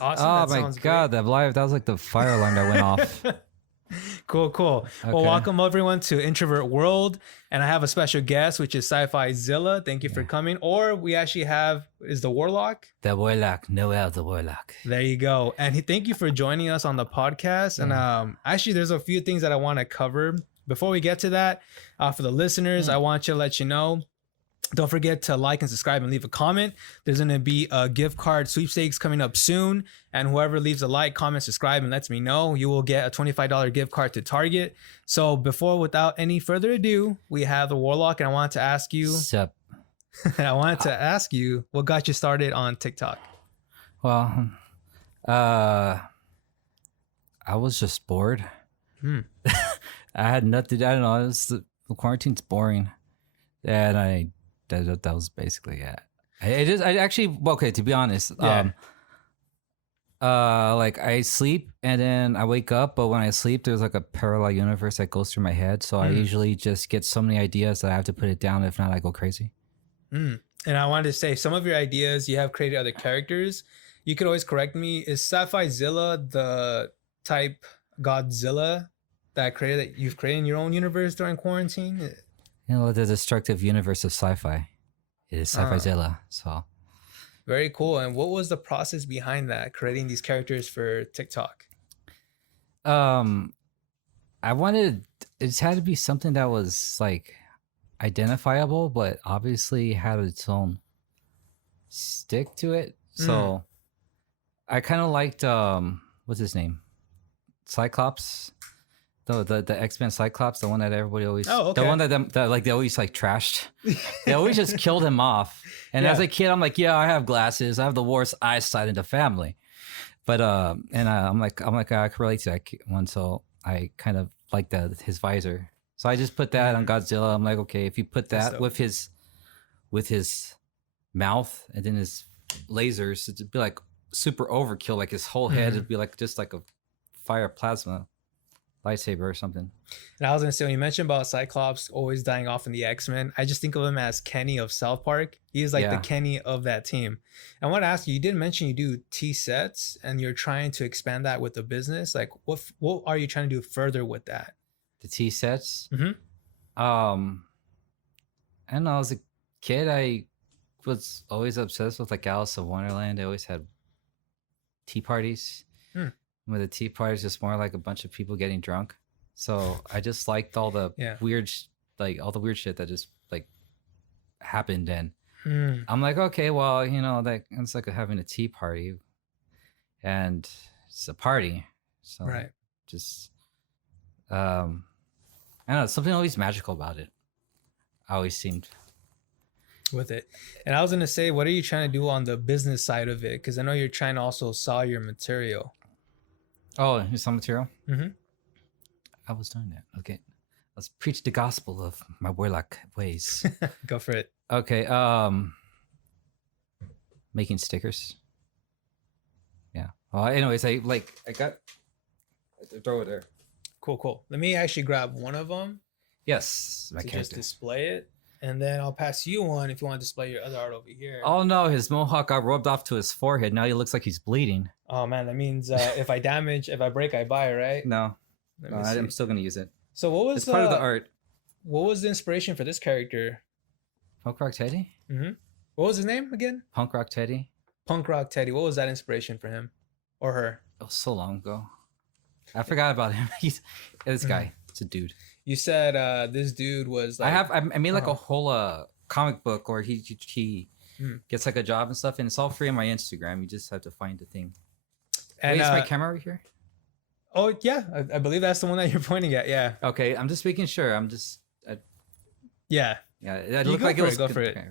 awesome. Oh That my sounds god, that was like the fire alarm that went off. Cool. Well, Okay. welcome everyone to Introvert World, and I have a special guest, which is Sci-Fi Zilla. Thank you for coming. Or we actually have is the Warlock. The Warlock, Noel the Warlock. There you go. And thank you for joining us on the podcast. And actually, there's a few things that I want to cover. Before we get to that, for the listeners, I want to let you know, don't forget to like and subscribe and leave a comment. There's going to be a gift card sweepstakes coming up soon. And whoever leaves a like, comment, subscribe, and lets me know, you will get a $25 gift card to Target. So without any further ado, we have the Warlock. And I wanted to ask you, Sup? what got you started on TikTok? Well, I was just bored. I had nothing. I don't know. The quarantine's boring, and that was basically it. To be honest, like I sleep and then I wake up, but when I sleep, there's like a parallel universe that goes through my head. So I usually just get so many ideas that I have to put it down. If not, I go crazy. And I wanted to say, some of your ideas, you have created other characters. You could always correct me. Is Sci-Fi Zilla the type Godzilla that you've created in your own universe during quarantine? You know, the destructive universe of sci-fi. It is Sci-Fi Zilla. So very cool. And what was the process behind that, creating these characters for TikTok? it had to be something that was like identifiable, but obviously had its own stick to it. So I kind of liked what's his name, Cyclops, the X-Men Cyclops, the one that everybody always the one that like they always like trashed. They always just killed him off. And as a kid, I'm like, yeah, I have glasses, I have the worst eyesight in the family. But I'm like I can relate to that one, so I kind of like his visor. So I just put that on Godzilla. I'm like, okay, if you put that with his mouth and then his lasers, it'd be like super overkill. Like his whole head would be like just like a fire plasma lightsaber or something. And I was gonna say, when you mentioned about Cyclops always dying off in the X-Men, I just think of him as Kenny of South Park. He's like the Kenny of that team. I want to ask you, you did mention you do tea sets and you're trying to expand that with the business. Like what are you trying to do further with that? The tea sets. I don't know, as a kid I was always obsessed with like Alice in Wonderland. I always had tea parties. Where the tea party is just more like a bunch of people getting drunk. So I just liked all the weird shit that just like happened. And I'm like, okay, well, you know, that it's like having a tea party and it's a party. So just, I don't know, something always magical about it. Always seemed with it. And I was going to say, what are you trying to do on the business side of it? Because I know you're trying to also sell your material. Oh, some material? I was doing that. Okay. Let's preach the gospel of my warlock ways. Go for it. Okay. Making stickers. Yeah. Well, anyways, I got throw it there. Cool. Let me actually grab one of them. Yes. My character. Just display it. And then I'll pass you one if you want to display your other art over here. Oh no, his mohawk got rubbed off to his forehead. Now he looks like he's bleeding. Oh man, that means if I break, I buy, right? No, I'm still gonna use it. So what was it's part of the art? What was the inspiration for this character? Punk Rock Teddy. What was his name again? Punk Rock Teddy. Punk Rock Teddy. What was that inspiration for him or her? Oh, so long ago. I forgot about him. This guy. It's a dude. You said this dude was like... I made like a whole comic book where he gets like a job and stuff, and it's all free on my Instagram. You just have to find the thing. And wait, is my camera right here? Oh yeah, I believe that's the one that you're pointing at. Yeah. Okay, I'm just making sure. Yeah. It looked like it was. Go for it. Okay.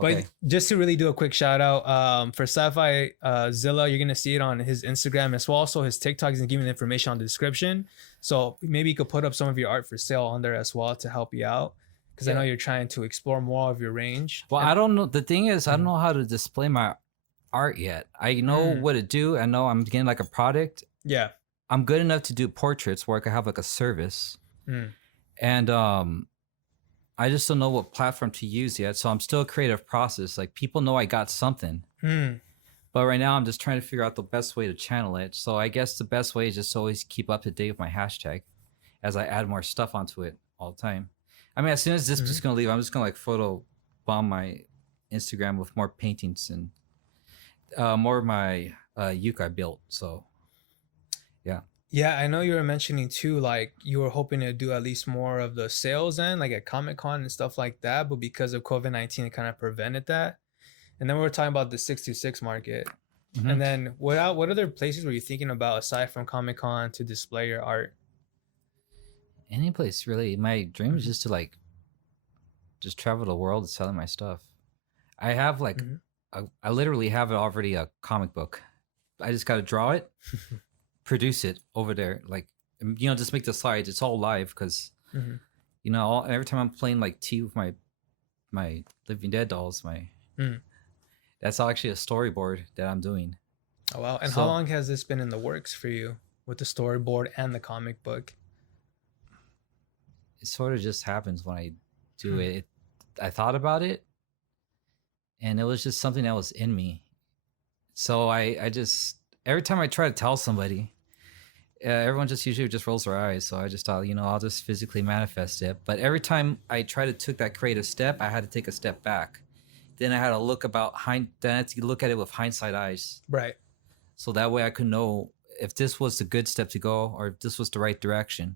But just to really do a quick shout out for Sci-Fi Zilla, you're gonna see it on his Instagram as well. So his TikTok is gonna give you the information on the description. So maybe you could put up some of your art for sale on there as well to help you out. Because I know you're trying to explore more of your range. Well, I don't know. The thing is, I don't know how to display my art yet. I know what to do. I know I'm getting like a product. Yeah. I'm good enough to do portraits where I could have like a service. And I just don't know what platform to use yet. So I'm still a creative process. Like people know I got something, But right now, I'm just trying to figure out the best way to channel it. So I guess the best way is just always keep up to date with my hashtag as I add more stuff onto it all the time. I mean, as soon as this is gonna leave, I'm just gonna like photo bomb my Instagram with more paintings and more of my uke I built. So yeah. Yeah, I know you were mentioning too, like you were hoping to do at least more of the sales end, like at Comic Con and stuff like that, but because of COVID-19, it kind of prevented that. And then we were talking about the 626 market. And then what other places were you thinking about aside from Comic Con to display your art? Any place really. My dream is just to like just travel the world selling my stuff. I have like I literally have it already a comic book. I just got to draw it, produce it over there, like just make the slides. It's all live because every time I'm playing like tea with my Living Dead dolls, that's actually a storyboard that I'm doing. Oh wow! And how long has this been in the works for you with the storyboard and the comic book? It sort of just happens when I do it. I thought about it, and it was just something that was in me. So I just every time I try to tell somebody, everyone just usually just rolls their eyes. So I just thought, I'll just physically manifest it. But every time I tried to take that creative step, I had to take a step back. Then I had to look at it with hindsight eyes. Right. So that way I could know if this was the good step to go or if this was the right direction.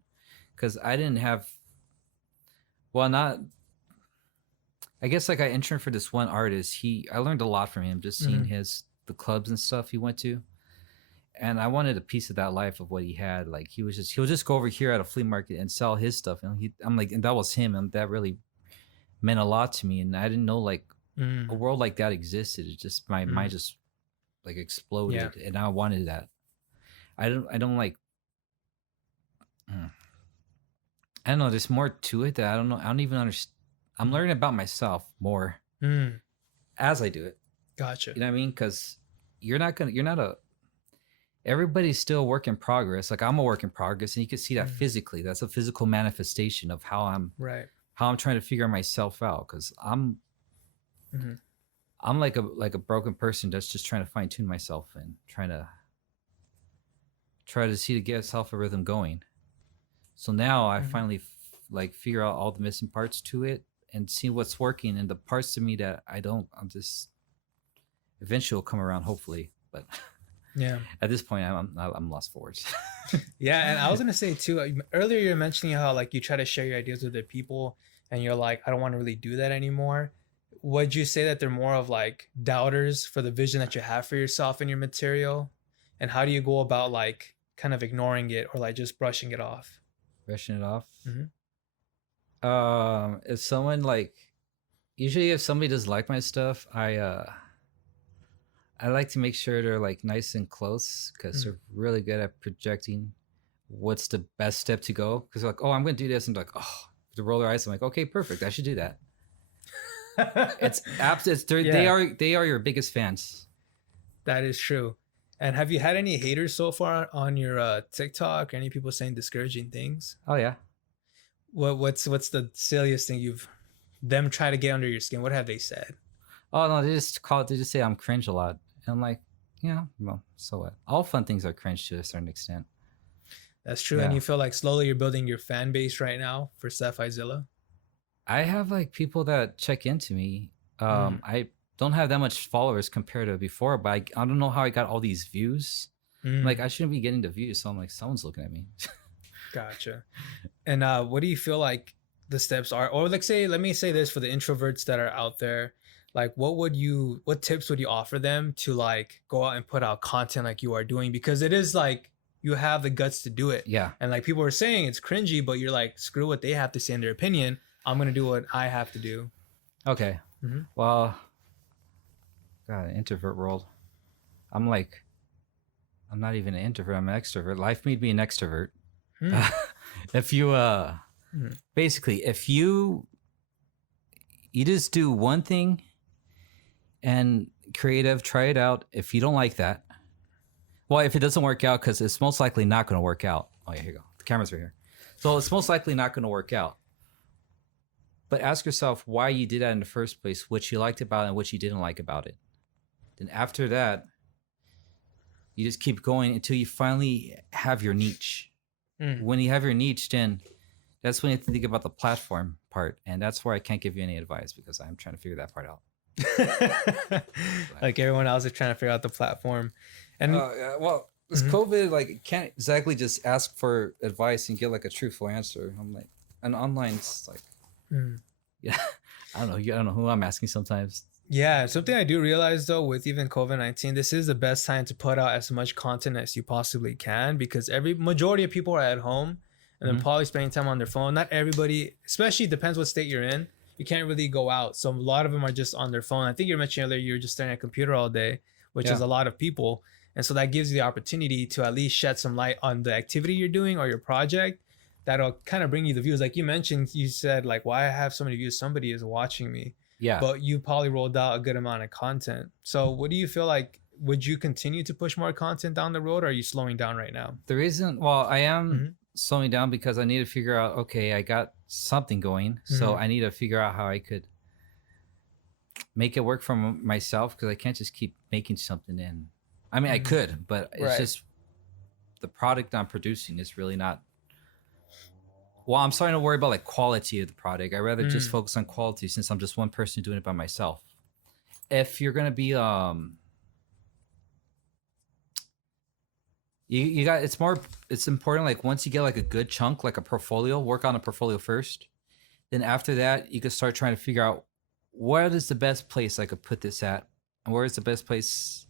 Because I didn't have, I guess like I interned for this one artist. I learned a lot from him, just seeing the clubs and stuff he went to. And I wanted a piece of that life of what he had. Like he'll just go over here at a flea market and sell his stuff. And I'm like, and that was him. And that really meant a lot to me. And I didn't know like a world like that existed. It just, my mind just like exploded. Yeah. And I wanted that. I don't like, I don't know. There's more to it that I don't know. I don't even understand. I'm learning about myself more as I do it. Gotcha. You know what I mean? Because everybody's still a work in progress. Like I'm a work in progress, and you can see that physically. That's a physical manifestation of how I'm trying to figure myself out. Because I'm like a broken person that's just trying to fine tune myself and try to see to get self a rhythm going. So now I finally like figure out all the missing parts to it and see what's working, and the parts to me that I'm just eventually will come around, hopefully. But yeah, at this point I'm lost for words. Yeah, and I was gonna say too, earlier you were mentioning how like you try to share your ideas with other people and you're like, I don't want to really do that anymore. Would you say that they're more of like doubters for the vision that you have for yourself and your material? And how do you go about like kind of ignoring it or like just brushing it off? Brushing it off. If someone usually if somebody doesn't like my stuff, I like to make sure they're like nice and close because they're really good at projecting what's the best step to go. Because like, oh, I'm going to do this, and like, oh, to roll their eyes, I'm like, okay, perfect, I should do that. They are your biggest fans. That is true. And have you had any haters so far on your TikTok? Or any people saying discouraging things? Oh yeah. What's the silliest thing them try to get under your skin? What have they said? Oh no, they just say I'm cringe a lot. And I'm like, yeah, well, so what? All fun things are cringe to a certain extent. That's true. Yeah. And you feel like slowly you're building your fan base right now for Saphizilla? I have like people that check into me. I don't have that much followers compared to before, but I don't know how I got all these views. Like I shouldn't be getting the views, so I'm like, someone's looking at me. Gotcha. And what do you feel like the steps are? Or like let me say this for the introverts that are out there. Like what tips would you offer them to like go out and put out content like you are doing? Because it is like you have the guts to do it. Yeah. And like people are saying it's cringy, but you're like, screw what they have to say in their opinion. I'm going to do what I have to do. Okay. Well, God, introvert world. I'm not even an introvert. I'm an extrovert. Life made me an extrovert. If you, basically, if you just do one thing and creative, try it out. If you don't like that, well, if it doesn't work out, because it's most likely not going to work out. Oh, yeah, here you go. The camera's right here. So it's most likely not going to work out. But ask yourself why you did that in the first place, what you liked about it and what you didn't like about it. Then after that, You just keep going until you finally have your niche. Mm. When you have your niche, then that's when you have to think about the platform part. And that's where I can't give you any advice because I'm trying to figure that part out. Like everyone else is trying to figure out the platform. And well, this COVID, like, you can't exactly just ask for advice and get like a truthful answer. I'm like, and online's like, yeah, I don't know. I don't know who I'm asking sometimes. yeah, something I do realize though with even COVID-19, this is the best time to put out as much content as you possibly can because every majority of people are at home and then probably spending time on their phone. Not everybody, especially depends what state you're in. You can't really go out. So a lot of them are just on their phone. I think you mentioned earlier you're just staring at a computer all day, which is a lot of people. And so that gives you the opportunity to at least shed some light on the activity you're doing or your project. That'll kind of bring you the views. Like you mentioned, you said like, why I have so many views? Somebody is watching me. Yeah. But you probably rolled out a good amount of content. So what do you feel like? Would you continue to push more content down the road or are you slowing down right now? The reason, well, I am slowing down because I need to figure out, okay, I got something going. So I need to figure out how I could make it work for myself because I can't just keep making something in. I mean, I could, but it's just the product I'm producing is really not. Well, I'm starting to worry about like quality of the product. I'd rather just focus on quality since I'm just one person doing it by myself. If you're gonna be you got it's important like once you get like a good chunk, like a portfolio, work on a portfolio first. Then after that, you can start trying to figure out what is the best place I could put this at, and where is the best place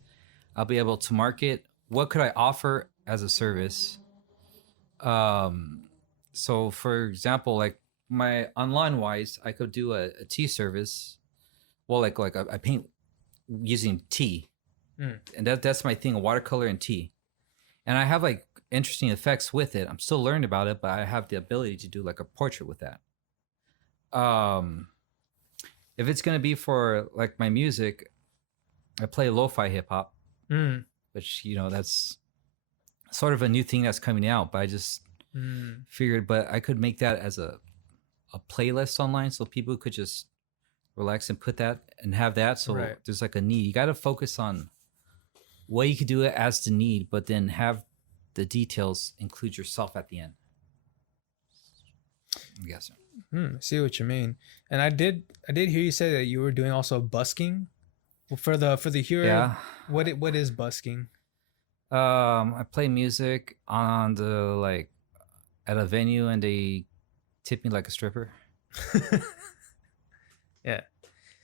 I'll be able to market. What could I offer as a service? So for example, like my online wise, I could do a tea service. Well, like I paint using tea, and that's my thing, a watercolor and tea. And I have like interesting effects with it. I'm still learning about it, but I have the ability to do like a portrait with that. If it's gonna be for like my music, I play lo-fi hip hop, which that's sort of a new thing that's coming out. But I just figured, but I could make that as a playlist online, so people could just relax and put that and have that. So there's like a need. You got to focus on what you could do it as the need, but then have the details include yourself at the end. I'm guessing. See what you mean. And I did hear you say that you were doing also busking. Well, for the hearer, Yeah. What is busking? I play music on the like at a venue and they tip me like a stripper. Yeah.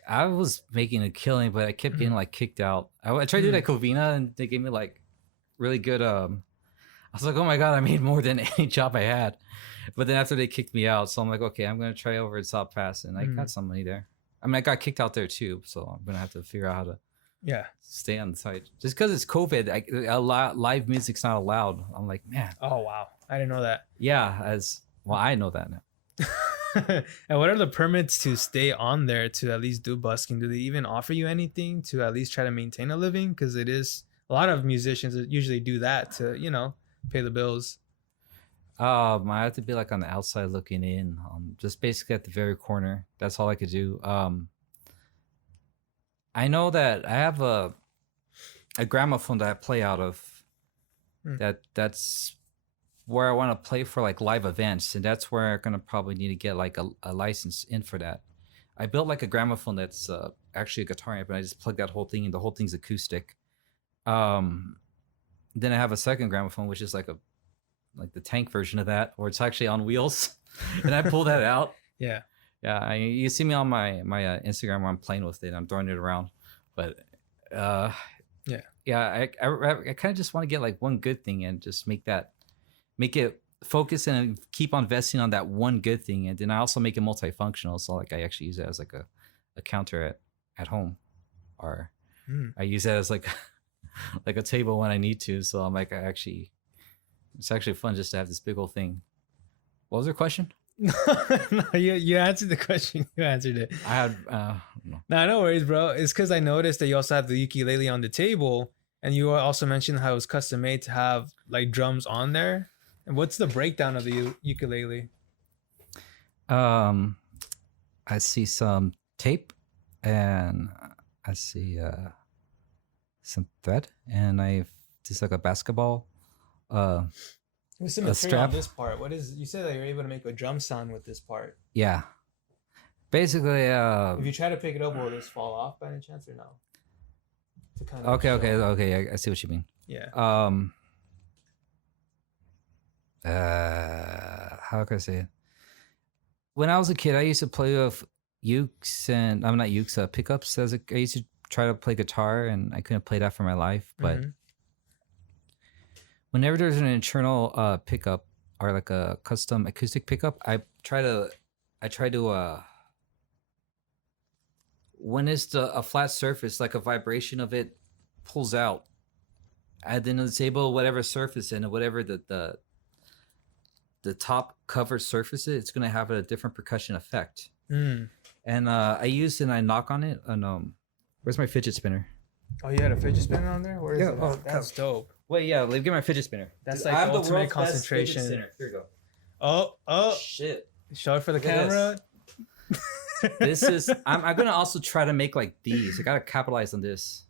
I was making a killing, but I kept getting like kicked out. I tried to do that Covina and they gave me like really good. I was like, oh my God, I made more than any job I had. But then after they kicked me out, so I'm like, okay, I'm going to try over at South Pass. And I got some money there. I mean, I got kicked out there too. So I'm going to have to figure out how to stay on the site. Just because it's COVID, live music's not allowed. I'm like, man. Oh, wow. I didn't know that. Yeah. I know that now. And what are the permits to stay on there to at least do busking? Do they even offer you anything to at least try to maintain a living? Because it is a lot of musicians that usually do that to pay the bills. I have to be like on the outside looking in, just basically at the very corner. That's all I could do. I know that I have a gramophone that I play out of. That's where I want to play for like live events, and that's where I'm gonna probably need to get like a license in for that. I built like a gramophone that's actually a guitar amp, and I just plug that whole thing in. The whole thing's acoustic. Then I have a second gramophone, which is like the tank version of that, where it's actually on wheels, and I pull that out. Yeah. You see me on my Instagram where I'm playing with it. I'm throwing it around, but I kind of just want to get like one good thing and just make it focus and keep on investing on that one good thing, and then I also make it multifunctional. So like I actually use it as like a counter at home, or I use it as like like a table when I need to. So I'm like, it's actually fun just to have this big old thing. What was your question? No, you answered the question. You answered it. I had no worries, bro. It's because I noticed that you also have the ukulele on the table, and you also mentioned how it was custom made to have like drums on there. And what's the breakdown of the ukulele? I see some tape, and I see some thread, and I just like a basketball. What's the A material on strap. this part? What is? You said that you're able to make a drum sound with this part. Yeah, basically. If you try to pick it up, will this fall off by any chance or no? To kind of Okay, okay, show. okay. I see what you mean. Yeah. How can I say it? When I was a kid, I used to play with ukes and I'm not ukes, pickups. I used to try to play guitar, and I couldn't play that for my life. But whenever there's an internal pickup or like a custom acoustic pickup, I try to when it's a flat surface, like a vibration of it pulls out, and then disable whatever surface and whatever the top cover surface is, it's gonna have a different percussion effect. And I knock on it, and where's my fidget spinner? Oh, you had a fidget spinner on there? Where is it? Oh, That's dope. Wait, yeah, let me get my fidget spinner. That's like the ultimate concentration. Here you go. Oh, Shit. show it for the Look at camera. This is I'm gonna also try to make like these. I gotta capitalize on this.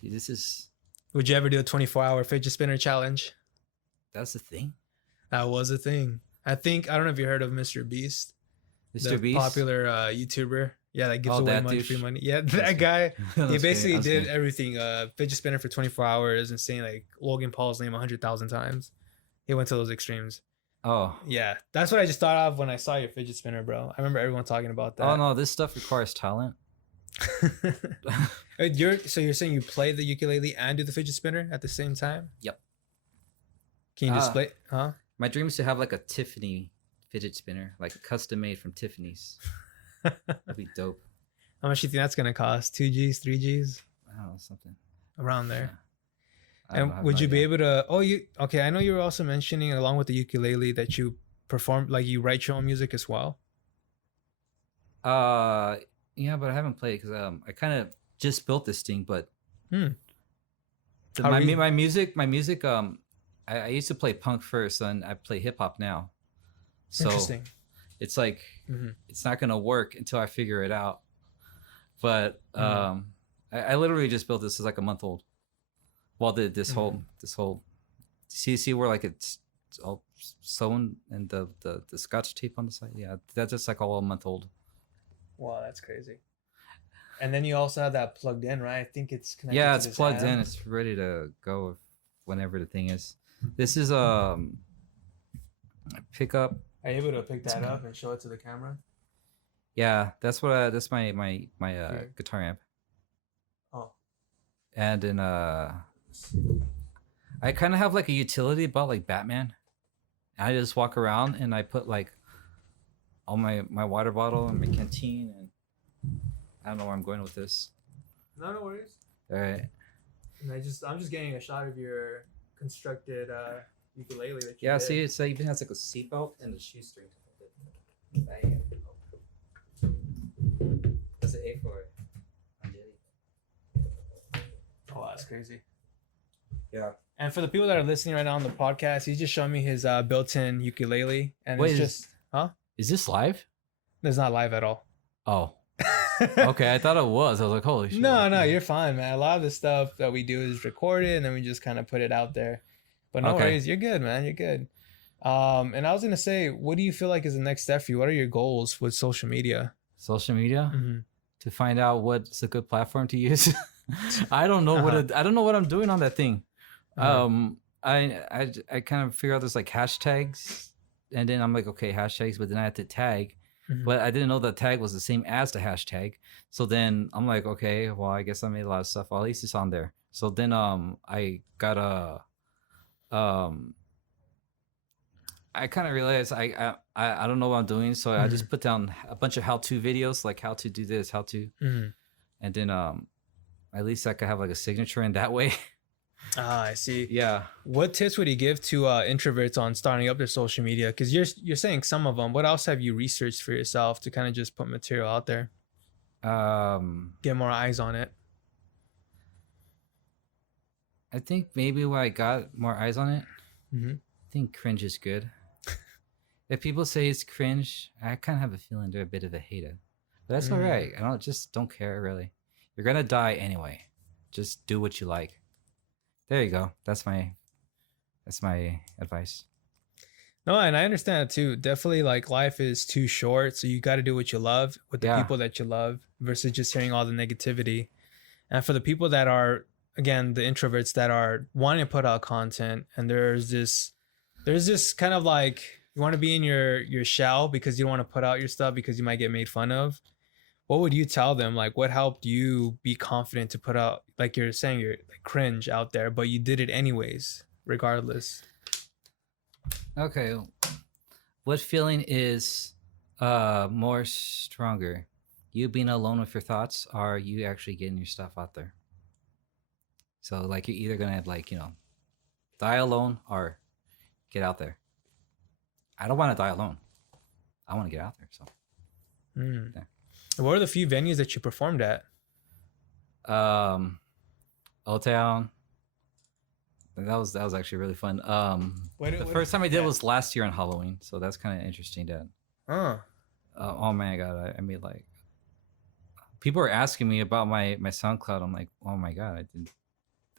See, this is Would you ever do a 24-hour fidget spinner challenge? that's the thing. That was a thing. I don't know if you heard of Mr. Beast. Mr. Beast, popular YouTuber. Yeah, that gives Oh, away that money, douche. free money. Yeah, that guy. He That's basically funny. did everything. Fidget spinner for 24 hours and saying like Logan Paul's name 100,000 times. He went to those extremes. Oh. Yeah, that's what I just thought of when I saw your fidget spinner, bro. I remember everyone talking about that. Oh no, this stuff requires talent. So you're saying you play the ukulele and do the fidget spinner at the same time? Yep. Can you just play? Huh? My dream is to have like a Tiffany fidget spinner, like custom made from Tiffany's. That'd be dope. How much do you think that's gonna cost? 2 Gs, 3 Gs? I don't know, something Around there. Yeah. I don't And have would no you be idea. able to? Oh, you okay? I know you were also mentioning along with the ukulele that you perform, like you write your own music as well. Yeah, but I haven't played because I kind of just built this thing, but How my music I used to play punk first, and I play hip hop now. So Interesting. it's like it's not gonna work until I figure it out. But I literally just built this as like a month old. Well, this whole see where like it's all sewn and the scotch tape on the side. Yeah, that's just like all a month old. Wow, that's crazy. And then you also have that plugged in, right? I think it's connected. Yeah, to it's this plugged in. amp. It's ready to go whenever the thing is. This is pickup. Are you able to pick that up and show it to the camera? Yeah, that's my Here. guitar amp. Oh, And then I kind of have like a utility belt like Batman. I just walk around and I put like all my water bottle and my canteen, and I don't know where I'm going with this. no worries. All right. And I'm just getting a shot of your constructed ukulele that you Yeah, did. see, it even has like a seatbelt and a shoestring. That's an A for it. Oh, that's crazy. Yeah. And for the people that are listening right now on the podcast, he's just showing me his built-in ukulele, and Wait, it's just Is this live? it's not live at all. Oh. Okay, I thought it was. I was like, holy shit. No, you're fine, man. A lot of the stuff that we do is recorded, and then we just kind of put it out there. But no Okay. worries, you're good, man. You're good. And I was gonna say, what do you feel like is the next step for you? What are your goals with social media? Social media? Mm-hmm. To find out what's a good platform to use. I don't know I don't know what I'm doing on that thing. I kind of figure out there's like hashtags, and then I'm like, okay, hashtags, but then I have to tag. But I didn't know the tag was the same as the hashtag. So then I'm like, okay, well, I guess I made a lot of stuff. Well, at least it's on there. So then I got I kind of realized I don't know what I'm doing, so I just put down a bunch of how-to videos, like how to do this, how to, and then at least I could have like a signature in that way. I see. Yeah. What tips would you give to introverts on starting up their social media? Because you're saying some of them. What else have you researched for yourself to kind of just put material out there, get more eyes on it? I think maybe why I got more eyes on it. I think cringe is good. If people say it's cringe, I kind of have a feeling they're a bit of a hater, but that's all right. I don't care really. You're gonna die anyway. Just do what you like. There you go. That's my advice. No, and I understand it too. Definitely, like life is too short, so you got to do what you love with the Yeah. people that you love versus just hearing all the negativity. And for the people that are, again, the introverts that are wanting to put out content, and there's this kind of like you want to be in your shell because you don't want to put out your stuff because you might get made fun of. What would you tell them? Like, what helped you be confident to put out, like you're saying, you're like cringe out there, but you did it anyways, regardless. Okay. What feeling is more stronger? You being alone with your thoughts, or you actually getting your stuff out there? So like you're either gonna like, die alone or get out there. I don't want to die alone. I want to get out there. So Mm. yeah. What are the few venues that you performed at? Old Town. That was actually really fun. The first time I did was last year on Halloween, so that's kind of interesting. That Oh, oh my god, I made like people are asking me about my SoundCloud. I'm like, oh my god,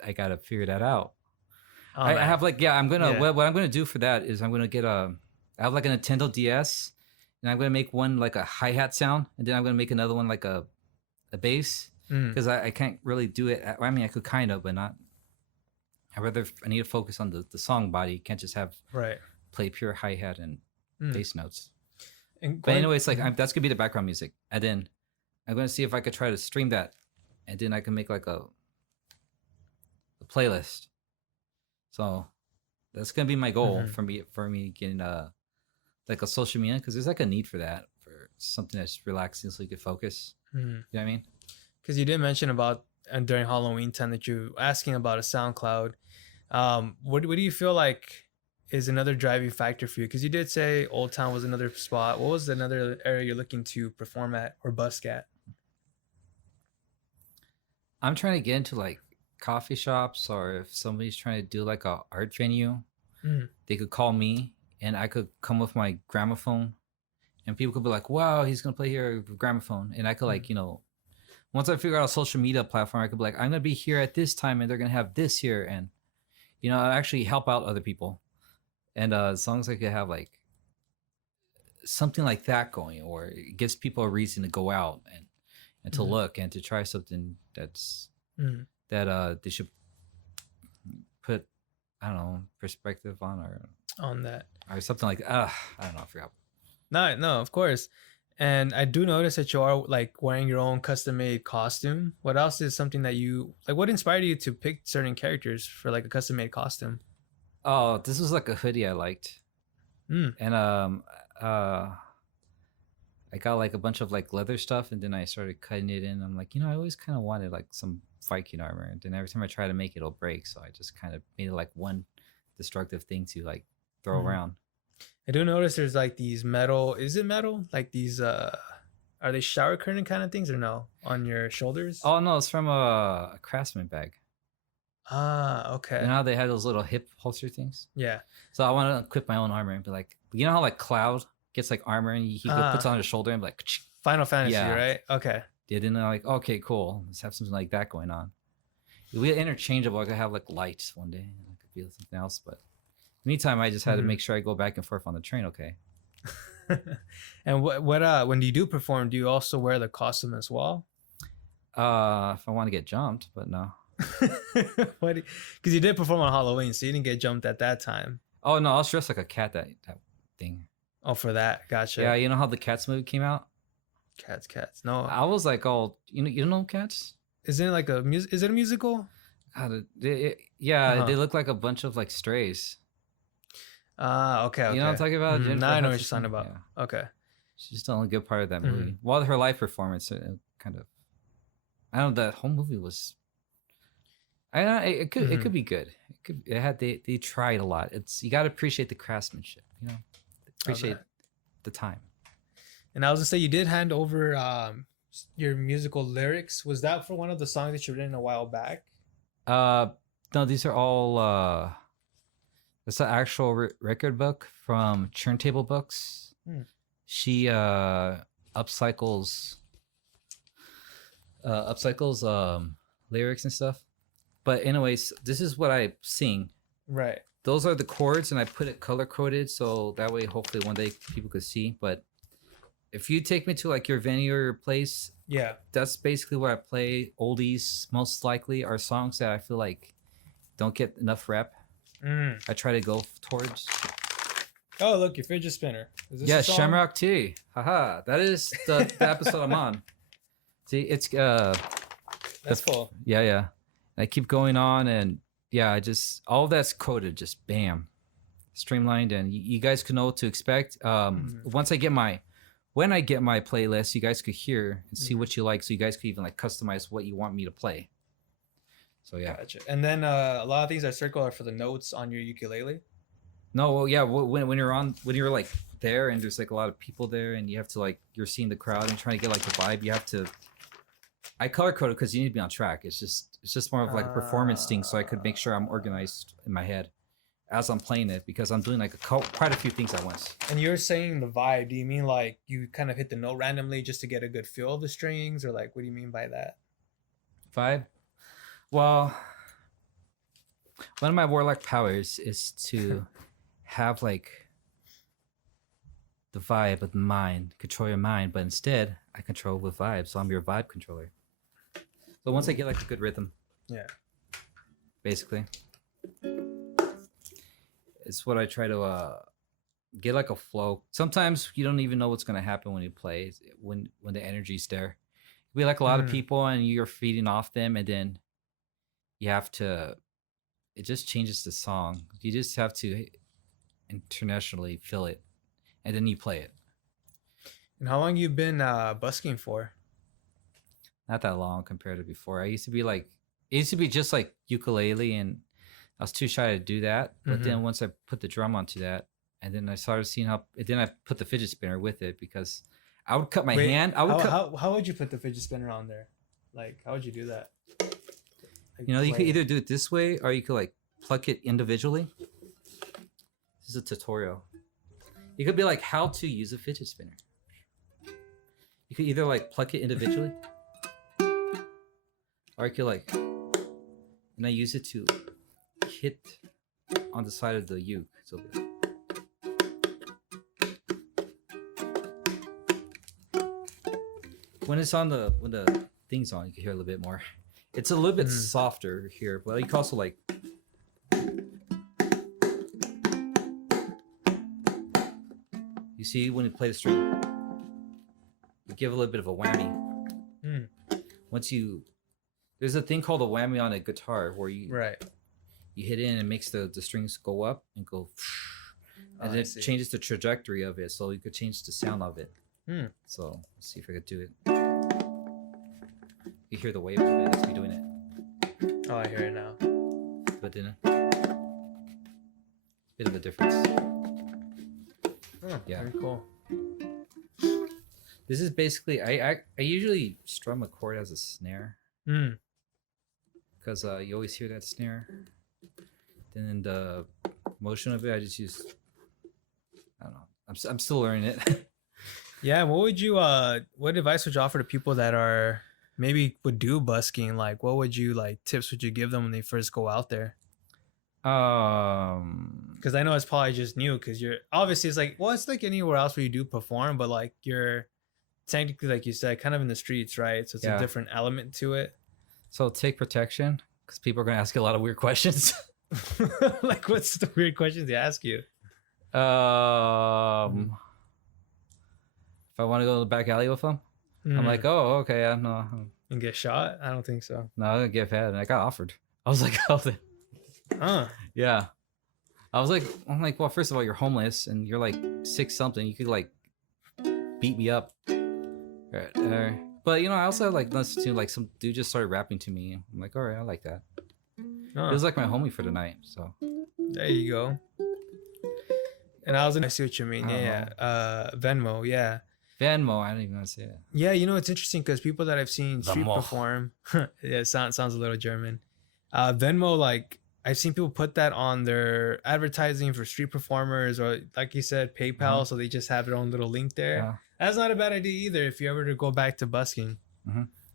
I gotta figure that out. I have like I'm gonna what I'm gonna do for that is I'm gonna get I have like a Nintendo DS, and I'm gonna make one like a hi-hat sound, and then I'm gonna make another one like a bass, because I can't really do it. I mean, I could kind of, but not. I need to focus on the song body. You can't just have right. play pure hi-hat and bass notes. And But anyway, it's like that's gonna be the background music, and then I'm gonna see if I could try to stream that, and then I can make like a playlist. So that's gonna be my goal for me getting like a social media, because there's like a need for that, for something that's relaxing so you can focus. You know what I mean? Because you did mention about and during Halloween time that you asking about a SoundCloud. What do you feel like is another driving factor for you? Because you did say Old Town was another spot. What was another area you're looking to perform at or busk at? I'm trying to get into like coffee shops, or if somebody's trying to do like a art venue, they could call me and I could come with my gramophone, and people could be like, wow, he's gonna play here with gramophone, and I could like once I figure out a social media platform, I could be like, I'm gonna be here at this time, and they're gonna have this here, and I actually help out other people. And as long as I could have like something like that going, or it gives people a reason to go out and to look and to try something that's that they should put, I don't know, perspective on, or On that. or something like I don't know, I forgot. No, of course. And I do notice that you are like wearing your own custom made costume. What else is something that you like? What inspired you to pick certain characters for like a custom made costume? Oh, this was like a hoodie I liked. And I got like a bunch of like leather stuff, and then I started cutting it in. I'm like, I always kind of wanted like some Viking armor, and then every time I try to make it, it'll break. So I just kind of made it like one destructive thing to like throw around. I do notice there's like these metal. Is it metal? Like these are they shower curtain kind of things or no on your shoulders? Oh no, it's from a Craftsman bag. Ah, okay. You know how they have those little hip holster things? Yeah. So I want to equip my own armor and be like, you know how like Cloud gets like armor and he puts it on his shoulder and be like, Final Fantasy, right? Okay. Yeah, then they're like, okay, cool. Let's have something like that going on. We interchangeable. I could have like lights one day, and it could be something else. But meantime, I just had to make sure I go back and forth on the train. Okay. And what when you do perform, do you also wear the costume as well? If I want to get jumped, but no. What? Because you did perform on Halloween, so you didn't get jumped at that time. Oh no, I was dressed like a cat that thing. Oh, for that, gotcha. Yeah, you know how the Cats movie came out? Cats. No, I was like, oh, you know Cats? Isn't it like a music? Is it a musical? They look like a bunch of like strays. Okay. You know what I'm talking about? Now I know what you're talking about. Yeah. Okay. She's the only good part of that movie. Well, her live performance, kind of. I don't know. That whole movie was. I don't know. It could be good. They tried a lot. You got to appreciate the craftsmanship. Appreciate the time. And I was gonna say you did hand over your musical lyrics. Was that for one of the songs that you written a while back? No, these are all. It's an actual record book from Turntable Books. She upcycles lyrics and stuff. But anyways, this is what I sing. Right. Those are the chords, and I put it color coded so that way hopefully one day people could see. But if you take me to like your venue or your place, Yeah. that's basically what I play. Oldies most likely are songs that I feel like don't get enough rep. I try to go towards. Oh, look, your fidget spinner. Is this Yeah, a song? Shamrock Tea. Haha, that is the episode I'm on. See, it's That's cool. Yeah. And I keep going on, and yeah, I just all of that's coded, just bam, streamlined, and you guys can know what to expect. Once I get my when I get my playlist, you guys could hear and see what you like, so you guys could even like customize what you want me to play. So yeah. Gotcha. And then a lot of things I circle are for the notes on your ukulele. No, well, yeah. When you're like there and there's like a lot of people there and you have to like you're seeing the crowd and trying to get like the vibe, you have to. I color coded because you need to be on track. It's just more of like a performance thing, so I could make sure I'm organized in my head as I'm playing it because I'm doing like quite a few things at once. And you're saying the vibe. Do you mean like you kind of hit the note randomly just to get a good feel of the strings, or like what do you mean by that? Vibe. Well, one of my warlock powers is to have like the vibe of the mind, control your mind, but instead I control with vibe, so I'm your vibe controller. So once I get like a good rhythm, Yeah. basically, it's what I try to get like a flow. Sometimes you don't even know what's gonna happen when you play when the energy's there. We like a lot of people and you're feeding off them, and then you have to. It just changes the song. You just have to internationally feel it, and then you play it. And how long you been busking for? Not that long compared to before. I used to be like, it used to be just like ukulele, and I was too shy to do that. But then once I put the drum onto that, and then I started seeing how. Then I put the fidget spinner with it because I would cut my hand. I would how would you put the fidget spinner on there? Like, how would you do that? Like, you know, you could either do it this way or you could like pluck it individually. This is a tutorial. You could be like how to use a fidget spinner. You could either like pluck it individually, or you could like, and I use it to hit on the side of the uke. So when it's on when the thing's on, you can hear a little bit more. It's a little bit softer here, but you can also like. You see when you play the string, you give a little bit of a whammy. Once there's a thing called a whammy on a guitar where you hit it and it makes the strings go up and go, and it changes the trajectory of it, so you could change the sound of it. So let's see if I could do it. You hear the wave of it. It's me doing it. Oh, I hear it now. But then bit of a difference. Oh, yeah, very cool. This is basically I usually strum a chord as a snare. Because you always hear that snare. Then in the motion of it, I just use. I don't know. I'm still learning it. Yeah. What advice would you offer to people that are maybe would do busking? Like, what would you tips would you give them when they first go out there? Because I know it's probably just new. Because you're obviously it's like anywhere else where you do perform, but like you're technically, like you said, kind of in the streets, right? So it's a different element to it. So take protection, because people are gonna ask you a lot of weird questions. Like, what's the weird questions they ask you? If I want to go to the back alley with them, I'm like, oh, okay, yeah, no. And get shot? I don't think so. No, I didn't get fed, and I got offered. I was like, oh, yeah. I'm like, well, first of all, you're homeless and you're like 6 something. You could like beat me up. But you know, I also like listened to like some dude just started rapping to me. I'm like, all right, I like that. It was like my homie for the night. So there you go. And I see what you mean. Yeah. Venmo. Yeah. Venmo. I don't even know how to say it. Yeah. You know, it's interesting because people that I've seen street perform, yeah, it sounds a little German. Venmo, like I've seen people put that on their advertising for street performers, or like you said, PayPal. So they just have their own little link there. That's not a bad idea either. If you ever to go back to busking,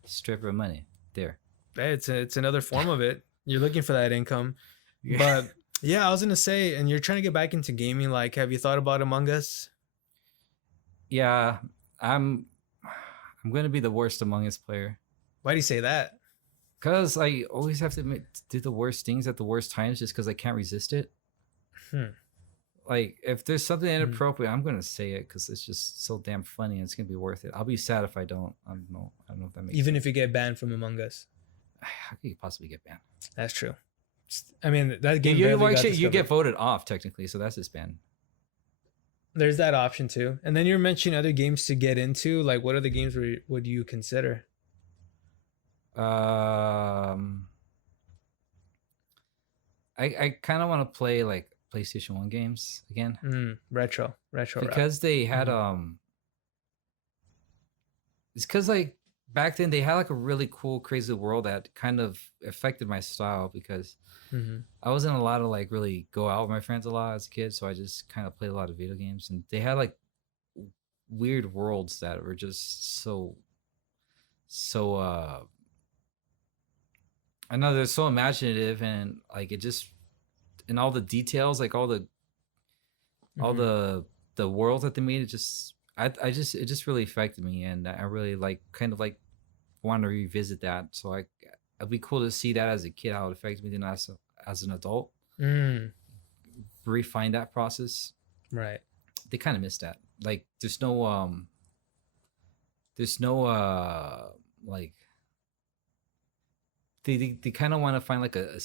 stripper money there. It's another form of it. You're looking for that income. Yeah. But yeah, I was gonna say, and you're trying to get back into gaming. Like, have you thought about Among Us? Yeah, I'm gonna be the worst Among Us player Why do you say that? because I always have to do the worst things at the worst times just because I can't resist it. Hmm. Like if there's something inappropriate, I'm gonna say it because it's just so damn funny and it's gonna be worth it. I'll be sad if I don't. I don't know if that makes Even sense. if you get banned from Among Us, How could you possibly get banned? that's true. I mean, that game. You barely got actually you get discovered. voted off technically, so that's just banned. There's that option too. And then you're mentioning other games to get into. Like, what other games would you consider? I kind of want to play like PlayStation 1 games again Retro because they had it's because like back then they had like a really cool crazy world that kind of affected my style because I wasn't allowed to like really go out with my friends a lot as a kid, so I just kind of played a lot of video games, and they had like weird worlds that were just so I know they're so imaginative, and like it just and all the details, like all the worlds that they made, it just it just really affected me, and I really like kind of like want to revisit that. So it'd be cool to see that as a kid how it affected me then as an adult. Refine that process. Right. They kind of missed that. Like there's no like they kind of want to find like a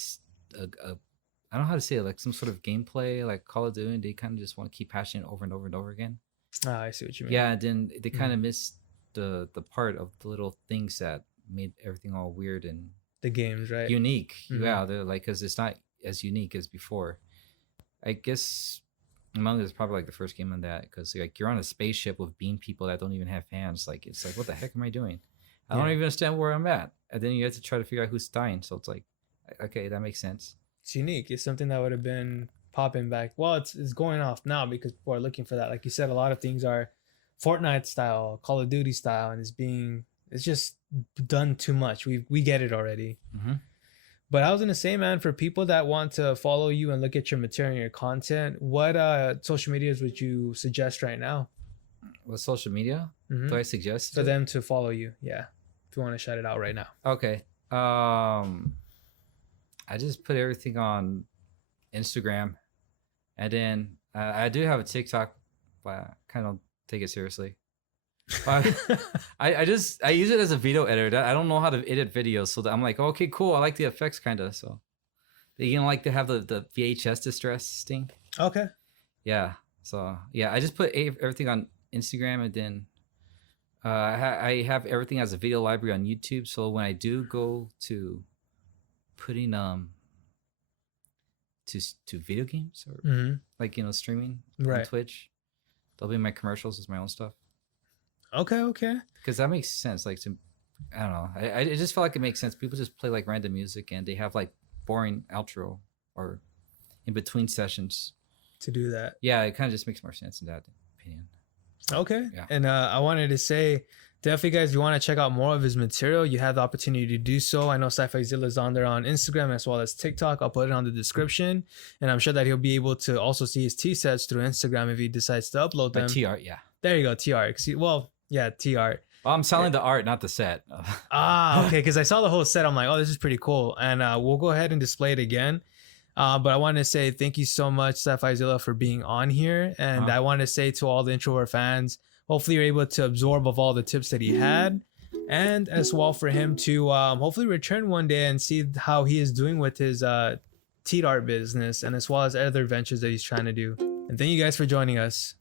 I don't know how to say it, like some sort of gameplay like Call of Duty, and they kind of just want to keep hashing it over and over and over again. I see what you mean. Yeah, and then they kind of missed the part of the little things that made everything all weird and the games, right? Unique. Yeah, they're like, because it's not as unique as before. I guess Among Us is probably like the first game on that, because like you're on a spaceship with beam people that don't even have hands. Like it's like, what the heck am I doing? I don't even understand where I'm at. And then you have to try to figure out who's dying. So it's like, okay, that makes sense. It's unique. It's something that would have been popping back. Well, it's going off now because people are looking for that. Like you said, a lot of things are Fortnite style, Call of Duty style, and it's just done too much. We get it already. But I was gonna say, man, for people that want to follow you and look at your material and your content, what social medias would you suggest right now? What social media do I suggest for them to follow you? Yeah, if you want to shout it out right now. Okay. I just put everything on Instagram, and then I do have a TikTok, but I kind of take it seriously. I use it as a video editor. I don't know how to edit videos, so that I'm like, okay, cool. I like the effects, kind of. So you know, like to have the VHS distress thing. Okay. Yeah. So yeah, I just put everything on Instagram, and then I have everything as a video library on YouTube. So when I do go to putting to video games or like, you know, streaming on Twitch, there'll be my commercials as my own stuff. Okay. Because that makes sense. Like, I don't know. I just felt like it makes sense. People just play like random music, and they have like boring outro or in between sessions to do that. Yeah, it kind of just makes more sense in that opinion. Okay. Yeah. And I wanted to say, definitely, guys, if you want to check out more of his material, you have the opportunity to do so. I know Sci-Fi Zilla is on there on Instagram as well as TikTok. I'll put it on the description, and I'm sure that he'll be able to also see his T-sets through Instagram if he decides to upload them. T-art, yeah. There you go, T-art. Well, yeah, T-art. Well, I'm selling the art, not the set. Okay, because I saw the whole set. I'm like, oh, this is pretty cool. And we'll go ahead and display it again. But I want to say thank you so much, Sci-Fi Zilla, for being on here. And I want to say to all the introvert fans, hopefully you're able to absorb of all the tips that he had. And as well for him to hopefully return one day and see how he is doing with his T-art business, and as well as other ventures that he's trying to do. And thank you guys for joining us.